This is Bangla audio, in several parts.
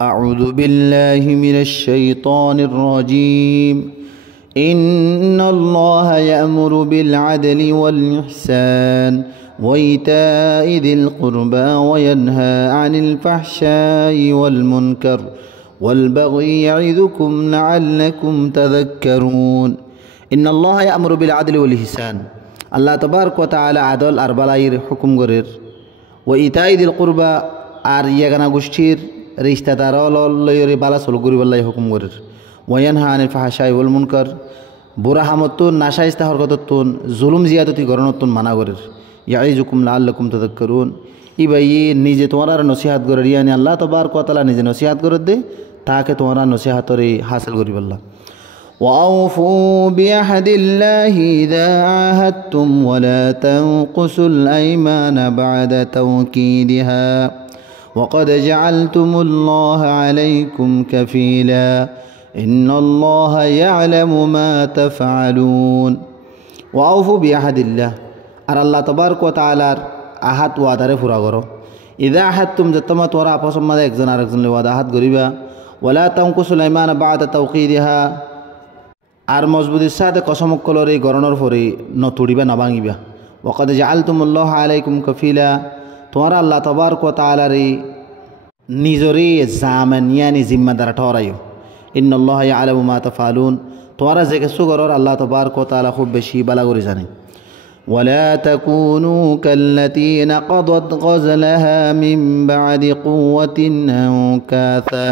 أعوذ بالله من الشيطان الرجيم إن الله يأمر بالعدل والإحسان وإيتاء ذي القربى وينهى عن الفحشاء والمنكر والبغي يعظكم لعلكم تذكرون إن الله يأمر بالعدل والإحسان الله تبارك وتعالى عدل أربلاير حكم غرير وإيتاء ذي القربى আর ইয়াগানা গোষ্ঠীর রিশতাদার লয়রে বালা সল গরিবাল্লাহ হুকুম করের ওয়ানহা আনিল ফাহশাই ওয়াল মুনকার বুরা হামতুন নাশাইস্তা হরকততুন জুলুম জিয়াদতি গরনতুন মানা করের ইয়াইজুকুম লাআল্লাকুম তাযাক্কারুন ইবাই নিজে তোমার নসিহত করের ইয়ানি আল্লাহ তাবারক ওয়া তাআলা নিজে নসিহত করে দে তাকে তোমার নসিহতরে হাসিল করিবাল্লাহ وأوفوا بعهد الله إذا عاهدتم ولا تنقصوا الأيمان بعد توكيدها وقد جعلتم الله عليكم كفيلا إن الله يعلم ما تفعلون وأوفوا بعهد الله আর আল্লাহ তাবারক ওয়া তাআলার আহাদ ওয়াদারে পুরা করো ইযা আহাদতুম যতমা তোরা আপস মধ্যে একজন আরেকজন ওয়াদা আহাদ করিবা ওয়ালা তানকুসুল আইমান বা'দা তাওকীদিহা আর মজবুতির সাথে কসম কলরে গরণর পরে নতুড়িবা না ভাঙিবা ওয়াকাদ জাআলতুমুল্লাহ আলাইকুম কাফিলা তোমরা আল্লাহ তাবারক ওয়া তাআলারে নিজরে জামান ইয়ানি জিম্মাদার ঠরাইও ইন্নাল্লাহা ইয়ালামু মা তাফআলুন তোমরা যে কিছু করো আল্লাহ তাবারক ওয়া তাআলা খুব বেশি ভালো করে জানে ওয়ালা তাকুনু কাল্লাতী নাকাদাত গজলাহা মিন বা'দি কুওয়াতিন আনকাসা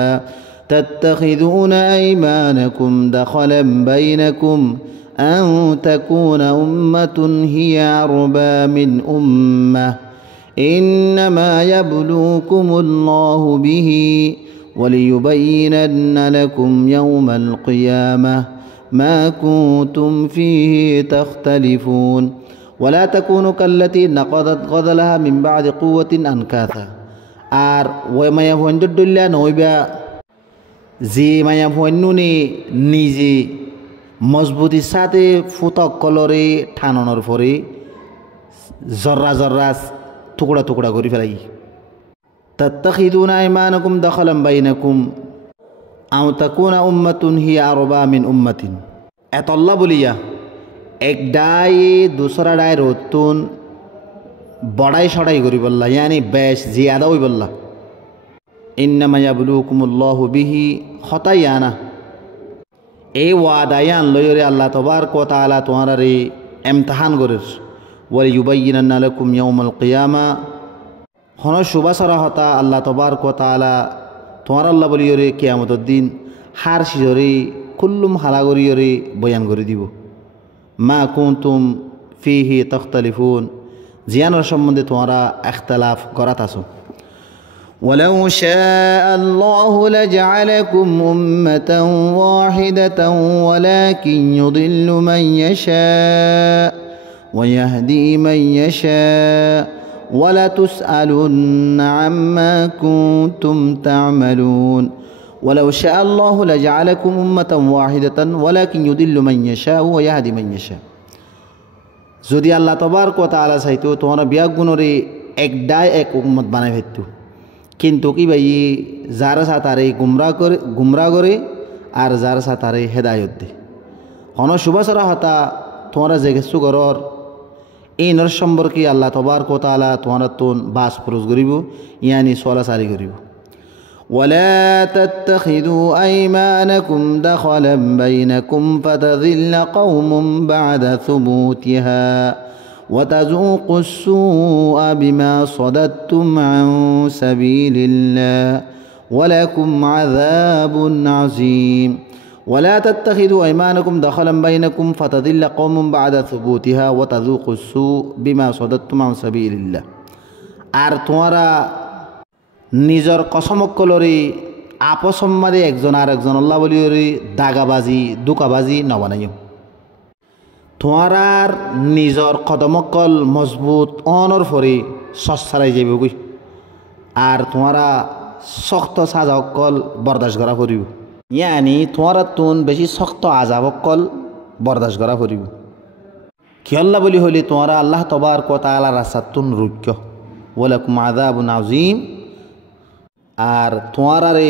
تتخذون أيمانكم دخلا بينكم أن تكون أمة هي أربى من أمة إنما يبلوكم الله به وليبينن لكم يوم القيامة ما كنتم فيه تختلفون ولا تكونوا كالتي نقضت غزلها من بعد قوة أنكاثا আর ওই মায়া হইন্দুল্লাহ নইবা যে মায়া ভন্যুনে নিজে মজবুতির সাথে ফুতক কলরে ঠানানোর পরে জর্রা জর্রা টুকরা টুকরা করে ফেলাই তাত্তাখিদুনা আইমানাকুম দাখালাম বাইনাকুম আও তাকুনা উম্মাতুন হিয়া আরবা মিন উম্মাতিন এতল্লা বলিয়া এক ডাই দুসরা ডাই রতুন বড়াই সড়াই করি বললা ইয়ানি বেশ জিয়াদা হই বললা ইন্নামা ইয়াবলুকুমুল্লাহু বিহি খতায়ানা এই ওয়াদায়ান লয়রে আল্লাহ তাবারক ওয়া তাআলা তোমারে ইমতিহান করের ওয়াল ইউবাইয়িনান্না লাকুম ইয়াউমাল কিয়ামা হন সুবাসরা হতা আল্লাহ তাবারক ওয়া তাআলা তোমার আল্লাহ বলিয়রে কিয়ামতের দিন হার সিজরে কুল্লুম হালাগরিয়রে বয়ান করে দিব মা কুনতুম ফিহি তাখতালিফুন জিয়ানের সম্বন্ধে তোমরা ইখতিলাফ করাত আছো ولو شاء الله لجعلكم أمة واحدة ولكن يضل من يشاء ويهدي من يشاء ولتسألن عما كنتم تعملون ولو شاء الله لجعلكم أمة واحدة ولكن يضل من يشاء ويهدي من يشاء যদি আল্লাহ তাবারক ওয়া তাআলা চাইতো তোমরা বিয়াগুণরে একদাই এক উম্মত বানাই ফেলতো কিন্তু কি ভাই যারা সাতারে গুমরা করে আর যারা সাতারে হেদায়ত দে হন সুবাসরা হতা তোমরা যে কিছু করর এই নর সম্পর্কে আল্লাহ তাবারক ওয়া তাআলা তোমরা তুন বাস পুরুষ করিব ইয়ানি সলাসারি করিব ولا تتخذوا أيمانكم دخلا بينكم فتذل قوم بعد ثبوتها وتذوقوا السوء بما صددتم عن سبيل الله ولكم عذاب عظيم ولا تتخذوا أيمانكم دخلا بينكم فتذل قوم بعد ثبوتها وتذوقوا السوء بما صددتم عن سبيل الله আর তোমরা নিজর কসমকলরে আপসম্মাদে একজন আর একজন আল্লাহ বলিয়রে দাগাবাজি দুকাবাজি নবানাইও তোমার নিজর কদমকল মজবুত অনর ফরে সচ্ছারাই যাইব গই আর তোমারা শক্ত সাজাকল বরদাস্ত করা ফুরিব ইয়ানি তোমারা তুন বেশি শক্ত আজাবকল বরদাস্ত করা ফুরিব কি আল্লাহ বলি হইলে তোমরা আল্লাহ তাবারক ওয়া তাআলা রাস্তাতুন রুক্য ওয়ালাকুম আযাবুন আযীম আর তোমারারে